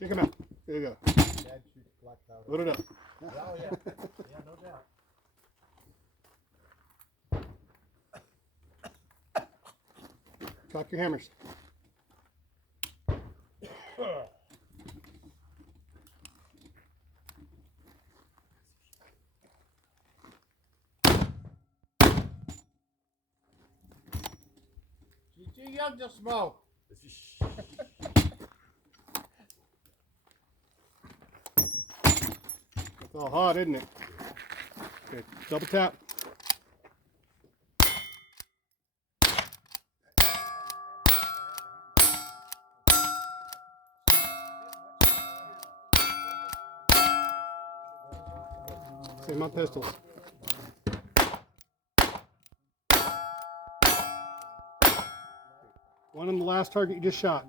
Check him out. There you go. Dad shoots black powder. Load it up. Oh yeah, yeah, no doubt. Cock your hammers. She's too young to smoke. It's all hot, isn't it? Okay, double tap. Same on pistols. One on the last target you just shot.